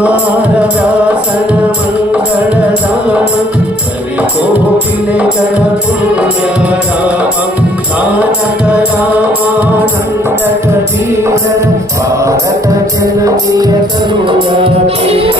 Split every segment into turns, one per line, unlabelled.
कुमारवासन मङ्गलदानं कविकोकिलगणपुण्यारामं कानक
रामानन्दकबीर भारतजननियतनुयाते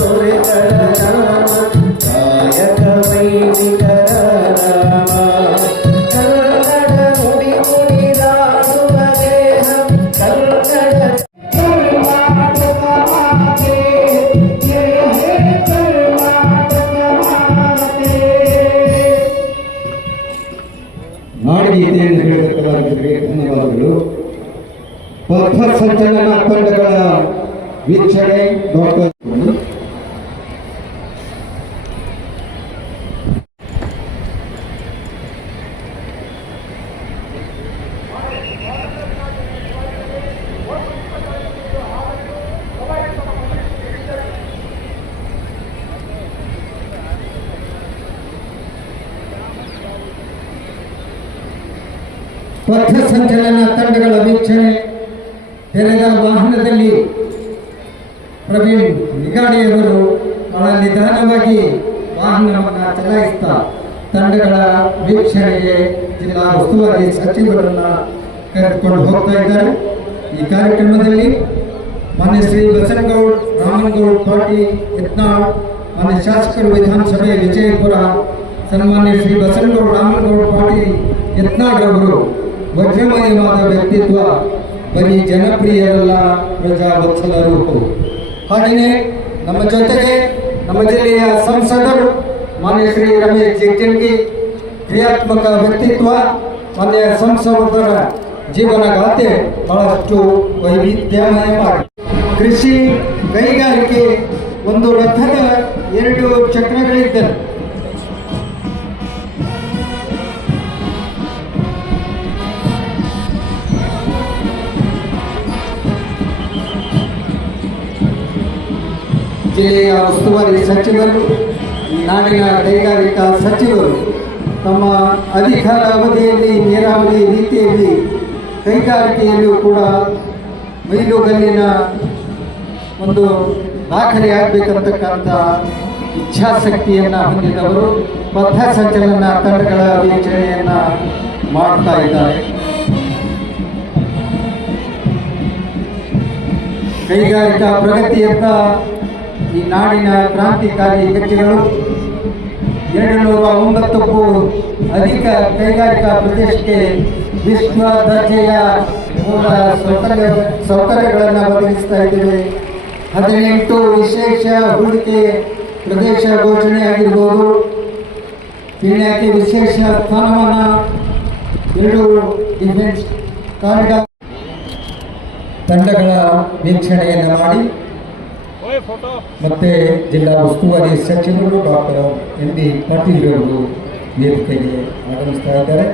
ಸೋರೆ ಪಥ ಸಂಚಲನ ತಂಡಗಳ ವೀಕ್ಷಣೆ, ತೆರೆದ ವಾಹನದಲ್ಲಿ ಪ್ರವೀಣ್ ನಿಗಾಡಿಯವರು ಬಹಳ ನಿಧಾನವಾಗಿ ವಾಹನವನ್ನು ಚಲಾಯಿಸ್ತಾ ತಂಡಗಳ ವೀಕ್ಷಣೆಗೆ ಜಿಲ್ಲಾ ಉಸ್ತುವಾರಿ ಸಚಿವರನ್ನು ಕರೆದುಕೊಂಡು ಹೋಗ್ತಾ ಇದ್ದಾರೆ. ಈ ಕಾರ್ಯಕ್ರಮದಲ್ಲಿ ಮಾನ್ಯ ಶ್ರೀ ಬಸನಗೌಡ್, ರಾಮನಗೌಡ್ ಪಾಟೀಲ್ ಯತ್ನಾಳ್, ಮಾನ್ಯ ಶಾಸಕರು ವಿಧಾನಸಭೆ ವಿಜಯಪುರ, ಸನ್ಮಾನ್ಯ ಶ್ರೀ ಬಸನಗೌಡ, ರಾಮನಗೌಡ್ ಪಾಟೀಲ್ ಯತ್ನಾಳ್ ಅವರು ವಜ್ರಮಯವಾದ ವ್ಯಕ್ತಿತ್ವ ಬರೀ ಜನಪ್ರಿಯರಲ್ಲ ಪ್ರಜಾವತ್ಸಲರು. ಹಾಗೆಯೇ ನಮ್ಮ ಜೊತೆಗೆ ನಮ್ಮ ಜಿಲ್ಲೆಯ ಸಂಸದರು ಮಾನ್ಯ ಶ್ರೀ ರಮೇಶ್ ಜಿಗ್ಜಂಗಿ ಕ್ರಿಯಾತ್ಮಕ ವ್ಯಕ್ತಿತ್ವ ಮಾನ್ಯ ಸಂಸದರ ಜೀವನ ಗಾಥೆ ಬಹಳಷ್ಟು ವೈವಿಧ್ಯಮಯವಾಗಿದೆ. ಕೃಷಿ ಕೈಗಾರಿಕೆ ಒಂದು ರಥದ ಎರಡು ಚಕ್ರಗಳಿದ್ದರು ಜಿಲ್ಲೆಯ ಉಸ್ತುವಾರಿ ಸಚಿವರು, ನಾಡಿನ ಕೈಗಾರಿಕಾ ಸಚಿವರು, ತಮ್ಮ ಅಧಿಕಾರ ಅವಧಿಯಲ್ಲಿ ನೀರಾವರಿ ರೀತಿಯಲ್ಲಿ ಕೈಗಾರಿಕೆಯಲ್ಲೂ ಕೂಡ ಮೈಲುಗಲ್ಲಿನ ಒಂದು ದಾಖಲೆ ಆಗಬೇಕಂತಕ್ಕಂಥ ಇಚ್ಛಾಶಕ್ತಿಯನ್ನು ಹೊಂದಿದವರು, ಪಥ ಸಂಚಲನ ತಂಡಗಳ ವೀಕ್ಷಣೆಯನ್ನು ಮಾಡ್ತಾ ಇದ್ದಾರೆ. ಕೈಗಾರಿಕಾ ಪ್ರಗತಿಯತ್ತ ಈ ನಾಡಿನ ಕ್ರಾಂತಿಕಾರಿ ಹೆಜ್ಜೆಗಳು ಎರಡು ನೂರ ಒಂಬತ್ತಕ್ಕೂ ಅಧಿಕ ಕೈಗಾರಿಕಾ ಪ್ರದೇಶಕ್ಕೆ ವಿಶ್ವ ದರ್ಜೆಯ ಮೂಲ ಸೌಕರ್ಯ ಸೌಕರ್ಯಗಳನ್ನು ಒದಗಿಸ್ತಾ ಇದ್ದೇವೆ. ಹದಿನೆಂಟು ವಿಶೇಷ ಹೂಡಿಕೆ ಪ್ರದೇಶ ಘೋಷಣೆ ಆಗಿರ್ಬೋದು. ಪೀಣ್ಯಕ್ಕೆ ವಿಶೇಷ ಸ್ಥಾನಮಾನ ಎರಡು ಡಿಫೆನ್ಸ್ ಕಾರಿಡಾರ್ ತಂಡಗಳ ವೀಕ್ಷಣೆಯನ್ನು ಮಾಡಿ ಮತ್ತೆ ಜಿಲ್ಲಾ ಉಸ್ತುವಾರಿ ಸಚಿವರು ಡಾಕ್ಟರ್ ಎಂ ಬಿ ಪಾಟೀಲ್ ಅವರು ವೇದಿಕೆಗೆ ಆಗಮಿಸ್ತಾ ಇದ್ದಾರೆ.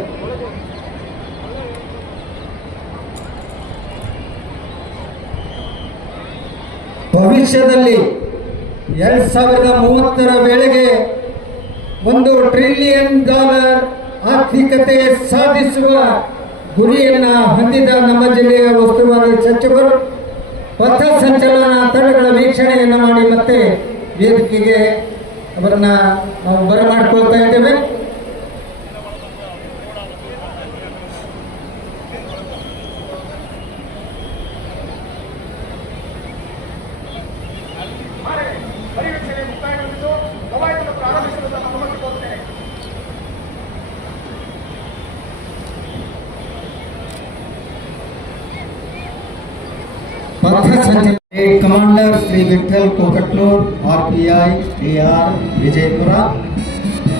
ಭವಿಷ್ಯದಲ್ಲಿ ಎರಡ್ ಸಾವಿರದ ಮೂವತ್ತರ ವೇಳೆಗೆ ಒಂದು ಟ್ರಿಲಿಯನ್ ಡಾಲರ್ ಆರ್ಥಿಕತೆ ಸಾಧಿಸುವ ಗುರಿಯನ್ನ ಹೊಂದಿದ ನಮ್ಮ ಜಿಲ್ಲೆಯ ಉಸ್ತುವಾರಿ ಸಚಿವರು ಪಥ ಸಂಚಲನ ತಂಡಗಳ ವೀಕ್ಷಣೆಯನ್ನು ಮಾಡಿ ಮತ್ತೆ ವೇದಿಕೆಗೆ ಅವರನ್ನ ನಾವು ಬರಮಾಡ್ಕೊಳ್ತಾ ಇದ್ದೇವೆ. Commander Shri Vithal Kokatnur R P I R Vijayapura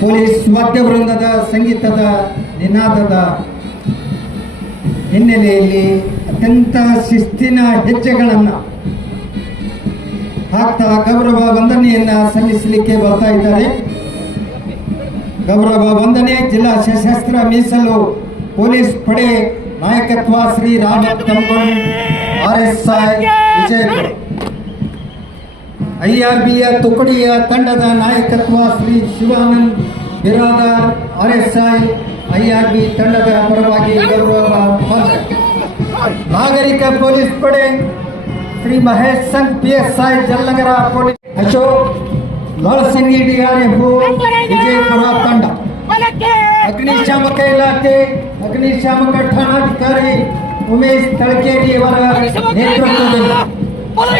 police ವಾದ್ಯ ವೃಂದದ ಸಂಗೀತದ ನಿನಾದದ ಹಿನ್ನೆಲೆಯಲ್ಲಿ ಅತ್ಯಂತ ಶಿಸ್ತಿನ ಹೆಜ್ಜೆಗಳನ್ನು ಹಾಕ್ತಾ ಗೌರವ ವಂದನೆಯನ್ನ ಸಲ್ಲಿಸಲಿಕ್ಕೆ ಬರ್ತಾ ಇದ್ದಾರೆ. ಗೌರವ ವಂದನೆ ಜಿಲ್ಲಾ ಸಶಸ್ತ್ರ ಮೀಸಲು ಪೊಲೀಸ್ ಪಡೆ ನಾಯಕತ್ವ Shri Rama R S I Vijayapura ಐಆರ್ಬಿಯ ತುಕಡಿಯ ತಂಡದ ನಾಯಕತ್ವ Shri Shivanand Biradar R S I IRB ತಂಡದ ಪರವಾಗಿ ಗೌರವ ವಂದನೆ ನಾಗರಿಕ ಪೊಲೀಸ್ ಪಡೆ Shri Mahesh Sangh P S I Jalanagar police Ashok Lalsingi DRF Vijayapura ತಂಡ ಅಗ್ನಿಶಾಮಕ ಇಲಾಖೆ ಅಗ್ನಿಶಾಮಕ ಠಾಣಾಧಿಕಾರಿ ಉಮೇಶ್ ತಳಕೇರಿ ಅವರ ನೇತೃತ್ವದಲ್ಲಿ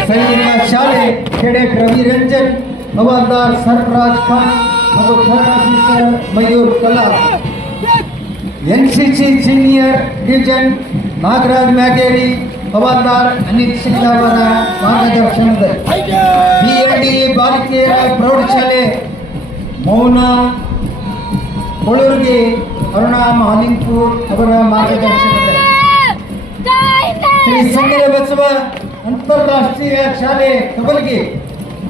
ಸೈನಿಕ ಶಾಲೆ ಕೆಡೆಟ್ ರವಿರಂಜನ್ ಹವಾಲ್ದಾರ್ ಸರ್ಫರಾಜ್ ಖಾನ್ ಹಾಗೂ officer Mayur Kala NCC senior division Nagaraj Myageri havildar Anil Singh ಅವರ ಮಾರ್ಗದರ್ಶನದಲ್ಲಿ ಬಿಎಲ್ಡಿ ಬಾಲಿಕೆಯರ ಪ್ರೌಢಶಾಲೆ ಮೌನ ಕೊಳೂರಿಗೆ ಅರುಣಾ ಮಾಲಿಂಪುರ್ ಅವರ ಮಾರ್ಗದರ್ಶನದಲ್ಲಿ ಶ್ರೀ ಸಂಗರ ಬಸವ ಅಂತಾರಾಷ್ಟ್ರೀಯ ಶಾಲೆ ಕಬಲ್ಗಿ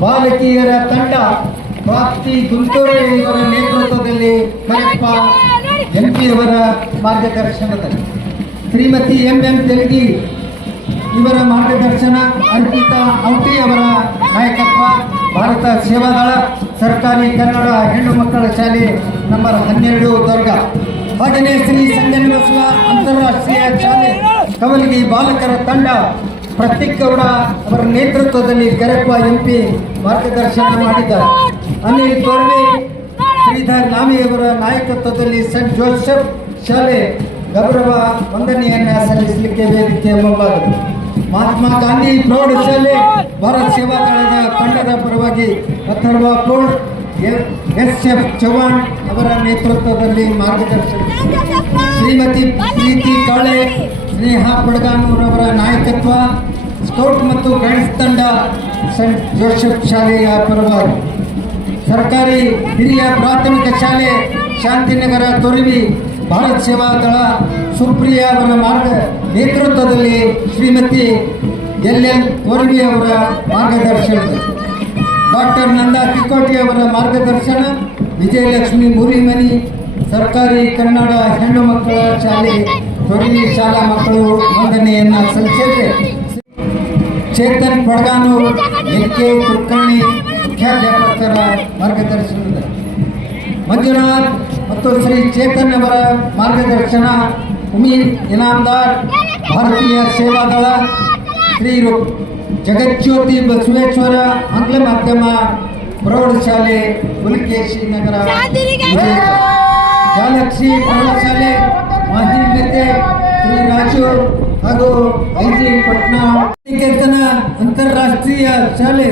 ಬಾಲಕಿಯರ ತಂಡ ಪ್ರಾಪ್ತಿ ಗುಂಟೂರು ಇವರ ನೇತೃತ್ವದಲ್ಲಿ ಕರಪ್ಪ ಎಂ ಪಿ ಅವರ ಮಾರ್ಗದರ್ಶನದಲ್ಲಿ. ಶ್ರೀಮತಿ ಎಂ ಎಂ ತೆಲಗಿ ಇವರ ಮಾರ್ಗದರ್ಶನ ಅರ್ಪಿತಾ ಔಟಿ ಅವರ ನಾಯಕತ್ವ, ಭಾರತ ಸೇವಾದಳ, ಸರ್ಕಾರಿ ಕನ್ನಡ ಹೆಣ್ಣು ಮಕ್ಕಳ ಶಾಲೆ ನಂಬರ್ ಹನ್ನೆರಡು ದರ್ಗ. ಹಾಗೆಯೇ ಶ್ರೀ ಸಂಜನ್ ಬಸವ ಅಂತಾರಾಷ್ಟ್ರೀಯ ಶಾಲೆ ಕವಲಿಗೆ ಬಾಲಕರ ತಂಡ ಪ್ರತೀಕ್ ಗೌಡ ಅವರ ನೇತೃತ್ವದಲ್ಲಿ ಕರೆಪ್ಪ ಎಂಪಿ ಮಾರ್ಗದರ್ಶನ ಮಾಡಿದ್ದಾರೆ. ಅನಿಲ್ ತೋರ್ವೆ, ಶ್ರೀಧರ್ ನಾಮಿಯವರ ನಾಯಕತ್ವದಲ್ಲಿ ಸೆಂಟ್ ಜೋಸೆಫ್ ಶಾಲೆ ಗೌರವ ವಂದನೆಯನ್ನ ಸಲ್ಲಿಸಲಿಕ್ಕೆ ವೇದಿಕೆ ಮುಂಭಾಗದು ಮಹಾತ್ಮ ಗಾಂಧಿ ಪ್ರೌಢ ಶಾಲೆ ಭಾರತ್ ಸೇವಾ ದಳದ ತಂಡದ ಪರವಾಗಿ ಅಥರ್ವ ಪ್ರೌಢ ಎಸ್ ಎಫ್ ಚೌಹಾಣ್ ಅವರ ನೇತೃತ್ವದಲ್ಲಿ ಮಾರ್ಗದರ್ಶನ. ಶ್ರೀಮತಿ ಪ್ರೀತಿ ಕಾಳೆ ಸ್ನೇಹ ಬಡಗಾನೂರವರ ನಾಯಕತ್ವ ಸ್ಕೌಟ್ ಮತ್ತು ಗೈಡ್ಸ್ ತಂಡ ಸೆಂಟ್ ಜೋಸೆಫ್ ಶಾಲೆಯ ಪರವಾಗಿ ಸರ್ಕಾರಿ ಹಿರಿಯ ಪ್ರಾಥಮಿಕ ಶಾಲೆ ಶಾಂತಿನಗರ ತೊರವಿ ಭಾರತ್ ಸೇವಾ ದಳ ಸುಪ್ರಿಯಾ ಅವರ ಮಾರ್ಗ ನೇತೃತ್ವದಲ್ಲಿ ಶ್ರೀಮತಿ ಎಲ್ ಎಲ್ ಕೊರವಿ ಅವರ ಮಾರ್ಗದರ್ಶನ. ಡಾಕ್ಟರ್ ನಂದಾ ತಿಕೋಟಿ ಅವರ ಮಾರ್ಗದರ್ಶನ, ವಿಜಯಲಕ್ಷ್ಮಿ ಮುರಿಮನಿ, ಸರ್ಕಾರಿ ಕನ್ನಡ ಹೆಣ್ಣು ಮಕ್ಕಳ ಶಾಲೆ ತೊರವಿ ಶಾಲಾ ಮಕ್ಕಳು ವಂದನೆಯನ್ನ ಸಲ್ಲಿಸಿದ್ರೆ ಚೇತನ್ ಪಡ್ಗಾನೂರು ಎಲ್ ಕೆ ಕುಲಕರ್ಣಿ ಮುಖ್ಯಾಧ್ಯಾಪಕರ ಮಾರ್ಗದರ್ಶನದಲ್ಲಿ ಮಂಜುನಾಥ್ ಮತ್ತು ಶ್ರೀ ಚೇತನ್ ಅವರ ಮಾರ್ಗದರ್ಶನ ಉಮೀದ್ ಇನಾಮ್ದಾರ್ ಭಾರತೀಯ ಸೇವಾದಳ ಶ್ರೀ ರು- ಜಗಜ್ಯೋತಿ ಬಸವೇಶ್ವರ ಆಂಗ್ಲ ಮಾಧ್ಯಮ ಪ್ರೌಢಶಾಲೆ ಪುಲಕೇಶಿ ನಗರ ವಿಜಯಪುರ. ಜಾಲಕ್ಷಿ ಪ್ರೌಢಶಾಲೆ ಅಧ್ಯಕ್ಷೆ ಶ್ರೀ ರಾಜು ಹಾಗೂ ಐಜಿ ಪಟ್ನ. ನಿಕೇತನ ಅಂತಾರಾಷ್ಟ್ರೀಯ ಶಾಲೆ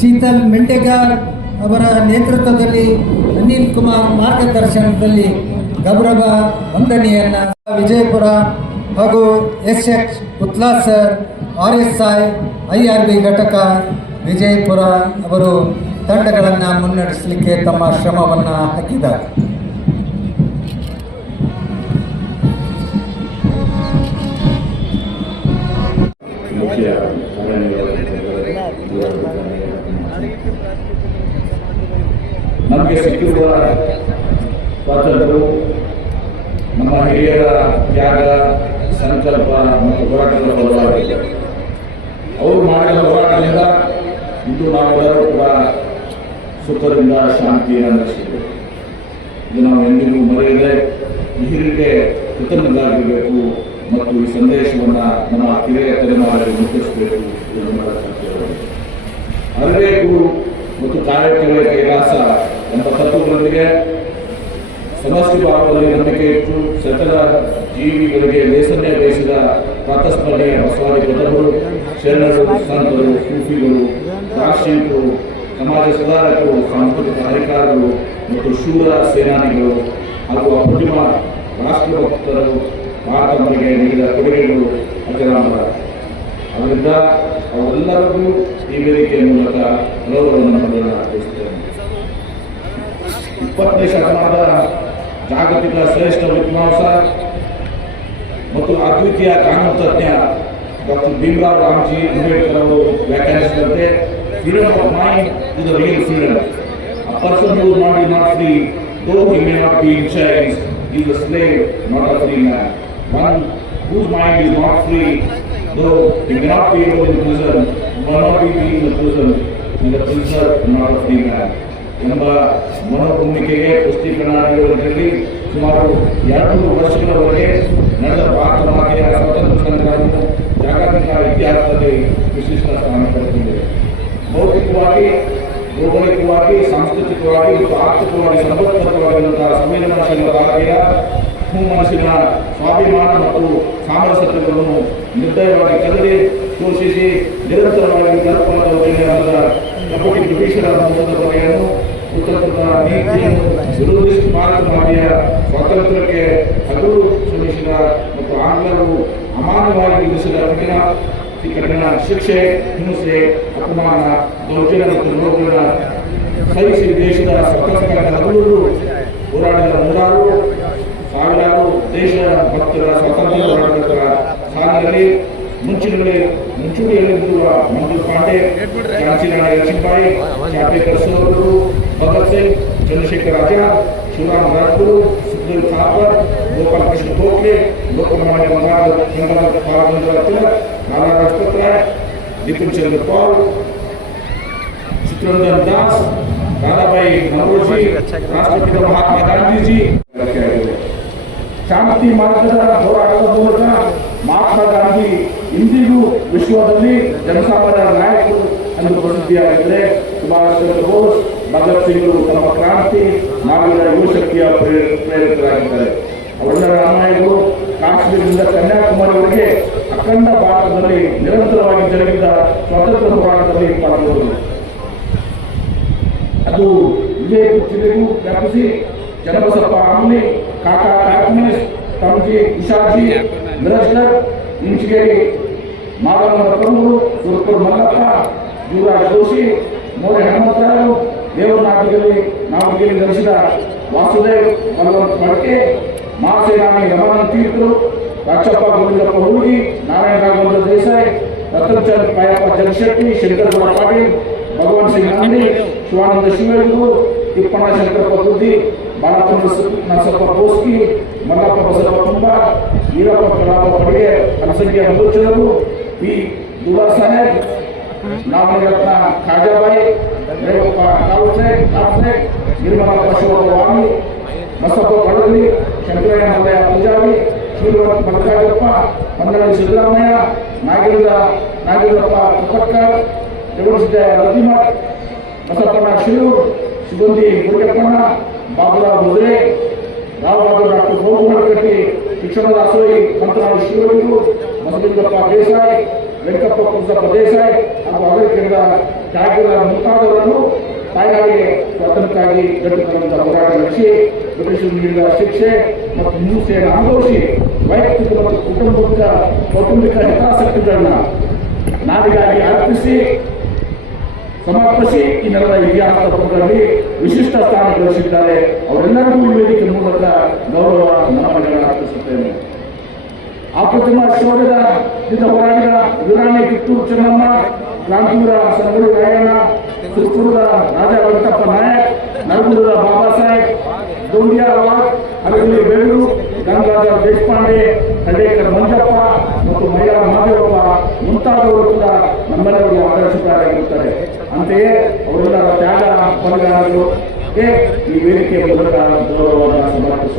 ಶೀತಲ್ ಮೆಂಡೆಗಾರ್ ಅವರ ನೇತೃತ್ವದಲ್ಲಿ ಅನಿಲ್ ಕುಮಾರ್ ಮಾರ್ಗದರ್ಶನದಲ್ಲಿ ಗೌರವ ವಂದನೆಯನ್ನ ವಿಜಯಪುರ ಹಾಗೂ S H sir, R S I I R B ಘಟಕ ವಿಜಯಪುರ ಅವರು ತಂಡಗಳನ್ನು ಮುನ್ನಡೆಸಲಿಕ್ಕೆ ತಮ್ಮ ಶ್ರಮವನ್ನು ಹಾಕಿದ್ದಾರೆ.
ನಮಗೆ ಸಿಕ್ಕಿರುವ ಸ್ವಾತಂತ್ರ್ಯವು ನಮ್ಮ ಹಿರಿಯರ ತ್ಯಾಗ, ಸಂಕಲ್ಪ ಮತ್ತು ಹೋರಾಟದ ಬದಲಾಗಿದೆ ಅವರು ಮಾಡಿದ ಹೋರಾಟದಿಂದ ಇಂದು ನಾವೆಲ್ಲರೂ ಕೂಡ ಸುಖದಿಂದ ಶಾಂತಿಯನ್ನು ನಡೆಸಿದ್ದೇವೆ ಇದು ನಾವು ಎಂದಿಗೂ ಮರೆಯದೆ ಹಿರಿಯರಿಗೆ ಕೃತಜ್ಞರಾಗಿರಬೇಕು. ಮತ್ತು ಈ ಸಂದೇಶವನ್ನು ನಮ್ಮ ಕಿರಿಯ ತಲೆಮಾರಿಗೆ ಮುಟ್ಟಿಸಬೇಕು ಅರಬೇಕು ಮತ್ತು ಕಾರ್ಯಕ್ರಮ ಕೈಲಾಸ ಎಂಬ ತತ್ವಗಳೊಂದಿಗೆ ಸಮಷ್ಟಿ ಭಾವದಲ್ಲಿ ನಂಬಿಕೆ ಇಟ್ಟು ಸಕಲ ಜೀವಿಗಳಿಗೆ ಲೇಸನ್ನೇ ಬಯಸಿದ ಪ್ರಾತಸ್ಮರಣೆಯ ಬಸವಾದಿ ಬದವರು ಶರಣರು, ಸಂತರು ಸೂಫಿಗಳು ರಾಷ್ಟ್ರೀಯರು ಸಮಾಜ ಸುಧಾರಕರು, ಸಾಂಸ್ಕೃತಿಕ ಅಧಿಕಾರಗಳು ಮತ್ತು ಶೂರ ಸೇನಾನಿಗಳು ಹಾಗೂ ಅಪ್ರತಿಮ ರಾಷ್ಟ್ರಭಕ್ತರು ಭಾರತಕ್ಕೆ ನೀಡಿದ ಕೊಡುಗೆಗಳು ಅಜರಾಮರ ಅದರಿಂದ ಅವರೆಲ್ಲರಿಗೂ ಈ ವೇದಿಕೆಯ ಮೂಲಕ ಗೌರವವನ್ನು ನಮ್ಮನ್ನು ಅರ್ಪಿಸುತ್ತೇನೆ ಇಪ್ಪತ್ತನೇ ಶತಮಾನದ ಜಾಗತಿಕ ಶ್ರೇಷ್ಠ ವಿದ್ವಾಂಸ ಮತ್ತು ಅದ್ವಿತೀಯ ಕಾನೂನು ತಜ್ಞ ಡಾಕ್ಟರ್ ಭೀಮರಾವ್ ರಾಮ್ಜಿ ಅಂಬೇಡ್ಕರ್ ಅವರು ವ್ಯಾಖ್ಯಾನಿಸಿದಂತೆ ಫ್ರೀಡಮ್ ಆಫ್ ಮೈಂಡ್ ಇದು the real freedom a person who not is not free though he may not be in chains is a slave not a free man One whose mind is not free, though he may not be able in prison, may not be in the prison, is a prisoner, not a free man. ಎಂಬ ಮನೋಭೂಮಿಕೆಗೆ ಪುಷ್ಟೀಕರಣದಲ್ಲಿ ಸುಮಾರು ಎರಡು ವರ್ಷಗಳವರೆಗೆ ನಡೆದ ಭಾರತ ಮಾತೆಯ ಸ್ವಾತಂತ್ರ್ಯ ಸಂಗ್ರಾಮವು ಜಾಗತಿಕ ಇತಿಹಾಸದಲ್ಲಿ ವಿಶಿಷ್ಟ ಸ್ಥಾನ ಪಡೆದಿದೆ ಭೌತಿಕವಾಗಿ ಭೌಗೋಳಿಕವಾಗಿ ಸಾಂಸ್ಕೃತಿಕವಾಗಿ ಮತ್ತು ಆರ್ಥಿಕವಾಗಿ ಸಂಪರ್ಕವಾಗಿರುವಂತಹ ಸಂವೇದನಾಶೀಲ ಭಾರತೀಯ ಮನಸ್ಸಿನ ಸ್ವಾಭಿಮಾನ ಮತ್ತು ಸಾಮರಸ್ಯತೆಗಳನ್ನು ನಿರ್ದಯವಾಗಿ ಕದಲಿ ಪೋಷಿಸಿ ನಿರಂತರವಾಗಿ ಜಲಪದ ಕಪಟಿ ಬ್ರಿಟಿಷರ ನೀತಿಯನ್ನು ವಿರೋಧಿಸಿ ಭಾರತ ಸ್ವಾತಂತ್ರ್ಯಕ್ಕೆ ಹಗಲು ಶ್ರಮಿಸಿದ ಮತ್ತು ಆಂಗ್ಲರು ಅಮಾನವಾಗಿ ವಿಧಿಸಿದ ಕಠಿಣ ಕಠಿಣ ಶಿಕ್ಷೆ, ಹಿಂಸೆ, ಅಪಮಾನ, ದೌರ್ಜನ್ಯ ಮತ್ತು ನೋವುಗಳ ಸಹಿಸಿ ದೇಶದ ಸ್ವಾತಂತ್ರ್ಯ ಹಗಲು ಹೋರಾಡಿದ ನೂರಾರು ಸಾವಿರಾರು ದೇಶ ಭಕ್ತರ ಸ್ವಾತಂತ್ರ್ಯ ಹೋರಾಟಗಾರರ ಸಾಲಿನಲ್ಲಿ ಮುಂಚಿನಲ್ಲಿ ಮುಂಚೂಣಿಯಲ್ಲಿರುವ ಮಂಜು ಪಾಂಡೆ ಝಾನ್ಸಿರಾಣಿ ಲಕ್ಷ್ಮೀಬಾಯಿ ಚಾಪೇಕರ್ ಸೋದರರು ಭಗತ್ ಸಿಂಗ್ ಚಂದ್ರಶೇಖರ್ ಆಜಾದ್ ಶಿವರಾಮ್ ರಾಜ್ಗುರು ಸುಖದೇವ್ ಥಾಪರ್ ಗೋಪಾಲ್ ಕೃಷ್ಣ ಗೋಖಲೆ ಲೋಕಮಾನ್ಯ ಬಂಗಾಳ ಗಂಗಾಧರ ಬಾಲಗಂಗಾಧರ ತಿಲಕ್ ಲಾಲಾ ರಾಜಪತ್ ರಾಯ್ ಬಿಪಿನ್ ಚಂದ್ರ ಪಾಲ್ ಚಿತ್ತರಂಜನ್ ದಾಸ್ ದಾದಾಬಾಯಿ ನವರೋಜಿ ರಾಷ್ಟ್ರಪಿತ ಮಹಾತ್ಮ ಗಾಂಧೀಜಿ ಶಾಂತಿ ಮಾರ್ಗದ ಹೋರಾಟದ ಮೂಲಕ ಮಹಾತ್ಮ ಗಾಂಧಿ ಇಂದಿಗೂ ವಿಶ್ವದಲ್ಲಿ ಜನಸಾಮಾನ್ಯರ ನಾಯಕರು ಪ್ರಸಿದ್ಧಿಯಾಗಿದ್ದರೆ ಸುಭಾಷ್ ಚಂದ್ರ ಬೋಸ್, ಭಗತ್ ಸಿಂಗ್ ತಮ್ಮ ಕ್ರಾಂತಿ ನಾವೆಲ್ಲ ಯುವಶಕ್ತಿಯ ಪ್ರೇರ- ಪ್ರೇರಿತರಾಗಿದ್ದಾರೆ ಅವರ ಅನ್ಯಾಯಗಳು ಕಾಶ್ಮೀರದಿಂದ ಕನ್ಯಾಕುಮಾರಿವರೆಗೆ ಅಖಂಡ ಭಾರತದಲ್ಲಿ ನಿರಂತರವಾಗಿ ಜರುಗಿದ ಸ್ವತಂತ್ರ ಹೋರಾಟದಲ್ಲಿ ಪಾಲ್ಗೊಂಡರು ಅದು ವಿಜಯಪುರ ಜಿಲ್ಲೆಗೂ ವ್ಯಾಪಿಸಿ ಜನಬಸಪ್ಪ ಆಮ್ನಿ ಕಾಕಾ ಕಾಕ್ಮಿಸ್ ತಮ್ಜಿ ಉಷಾಜಿ ಮಿರಜ್ನರ್ ಇಂಚಿಗೇರಿ ಮಾಲಮ್ಮ ಪ್ರಭು ಸುರಪುರ್ ಮಲ್ಲಪ್ಪ ಯುವರಾಜ್ ಜೋಶಿ ಮೋರೆ ಹನುಮಂತರಾಯರು ದೇವನಾಟಿಗಲ್ಲಿ ನಾವಿಗೆ ನಡೆಸಿದ ವಾಸುದೇವ್ ಬಲವಂತ ಮಡಕೆ ಮಹಾಸೇನಾನಿ ರಮಾನಂದ ತೀರ್ಥರು ರಾಕ್ಷಪ್ಪ ಗೋವಿಂದಪ್ಪ ಹುಡುಗಿ ನಾರಾಯಣ ರಾಘವೇಂದ್ರ ದೇಸಾಯಿ ರತನಚಂದ್ ಕಾಯಪ್ಪ ಜಗಶೆಟ್ಟಿ ಶಂಕರಗೌಡ ಪಾಟೀಲ್ ಭಗವಾನ್ ಸಿಂಗ್ ನಂದಿ ಶಿವಾನಂದ ಶಿವಲಿಂಗು ತಿಪ್ಪಣ್ಣ ಶಂಕರಪ್ಪ ಬುದ್ಧಿ ಬಾಲಚಂದ್ರ ನರಸಪ್ಪ ಬೋಸ್ಕಿ ಮಲ್ಲಪ್ಪ ಬಸಪ್ಪ ತುಂಬ ಈರಪ್ಪ ಕಲಾಪ ಪಡಿಗೆ ಅಲಸಂಖ್ಯ ಮಧುಚಂದ್ರರು ಪಿ. ದುಲಾ ಸಾಹೇಬ್ ನಾಮರತ್ನ ಖಾಜಾಬಾಯಿ, ರೇವಪ್ಪ ಕಾಲ್ಸೆ ಕಾಲ್ಸೆ ನಿರ್ಮಲಪ್ಪ ಶಿವವಾಮಿ ಬಸಪ್ಪ ಬಡಲಿ ಶಂಕರಯ್ಯ ಮಲ್ಲಯ್ಯ ಪೂಜಾರಿ ಶ್ರೀನಿವಾಸ ಮಲ್ಲಕಾಯಪ್ಪ ಮಂಗಳಿ ಸಿದ್ದರಾಮಯ್ಯ, ನಾಗೇಂದ್ರ, ನಾಗೇಂದ್ರಪ್ಪ ಕುಪ್ಪಟ್ಕರ್ ಶಿರೂರ್ ಸಿಬ್ಬಂದಿ ಗುರುಗಪ್ಪಣ್ಣ ಬಾಬುರಾವ್ ಮುದ್ರೆ ರಾವ್ ಡಾಕ್ಟರ್ ಗೋಮಕಟ್ಟಿ ಶಿಕ್ಷಣದ ಅಸೋಯಿ ಮಂತ್ರಾಲಯ ಶಿವಲಿಂಗು ಬಸಲಿಂಗಪ್ಪ ದೇಸಾಯಿ ವೆಂಕಪ್ಪ ಕುಂಸಪ್ಪ ದೇಸಾಯಿ ಹಾಗೂ ಅಮೆರಿಕದ ತ್ಯಾಗದ ಮುಂತಾದವರನ್ನು ತಾಯಿನಾಡಿಗೆ ಸ್ವಾತಂತ್ರ್ಯಕ್ಕಾಗಿ ಗಟ್ಟಿತನದ ಹೋರಾಟ ನಡೆಸಿ ಬ್ರಿಟಿಷರು ನೀಡಿದ ಶಿಕ್ಷೆ ಮತ್ತು ಹಿಂಸೆಯನ್ನು ಅನುಭವಿಸಿ ವೈಯಕ್ತಿಕ ಮತ್ತು ಕುಟುಂಬಿಕ ಕೌಟುಂಬಿಕ ಹಿತಾಸಕ್ತಿಗಳನ್ನ ನಾಡಿಗಾಗಿ ಅರ್ಪಿಸಿ ಸಮರ್ಪಿಸಿ ಈ ನೆಲದ ಇತಿಹಾಸದ ಪುಟಗಳಲ್ಲಿ ವಿಶಿಷ್ಟ ಸ್ಥಾನ ಗಳಿಸಿದ್ದಾರೆ. ಅವರೆಲ್ಲರಿಗೂ ಈ ವೇದಿಕೆ ಮೂಲಕ ಗೌರವ ನಮನಗಳನ್ನು ಅರ್ಪಿಸುತ್ತೇನೆ. ಅಪ್ರತಿಮ ಶೌರ್ಯದ ಯುದ್ಧ ಹೋರಾಟದ ವೀರಾಣಿ ಕಿತ್ತೂರು ಚೆನ್ನಮ್ಮ, ಕ್ರಾಂತಿವೀರ ಸಂಗೂರು ನಾರಾಯಣ ಸುತ್ತೂರದ ರಾಜ ವೆಂಕಟಪ್ಪ ನಾಯಕ್ ನರಗುಂದದ ಬಾಬಾ ಸಾಹೇಬ್ ದೋಂಡಿಯಾ ಅವಾರ್ಡ್ ಅರಗಲಿ ಬೆಳೂರು ಗಂಗಾಧರ ದೇಶಪಾಂಡೆ ಹಳ್ಳೇಕರ್ ಮಂಜಪ್ಪ ಮತ್ತು ಮಹಿಳಾ ಮಹಾದೇವಪ್ಪ ಮುಂತಾದವರು ಕೂಡ ನಮ್ಮೆಲ್ಲರಿಗೂ ಆದರ್ಶಕರಾಗಿರುತ್ತಾರೆ ಅಂತೆಯೇ ಅವರೆಲ್ಲರ ತ್ಯಾಗ ಬಲಿದಾನಗಳಿಗೆ ಈ ವೇದಿಕೆಯ ಮೂಲಕ ಗೌರವವನ್ನು ಸಮರ್ಪಿಸುತ್ತಾರೆ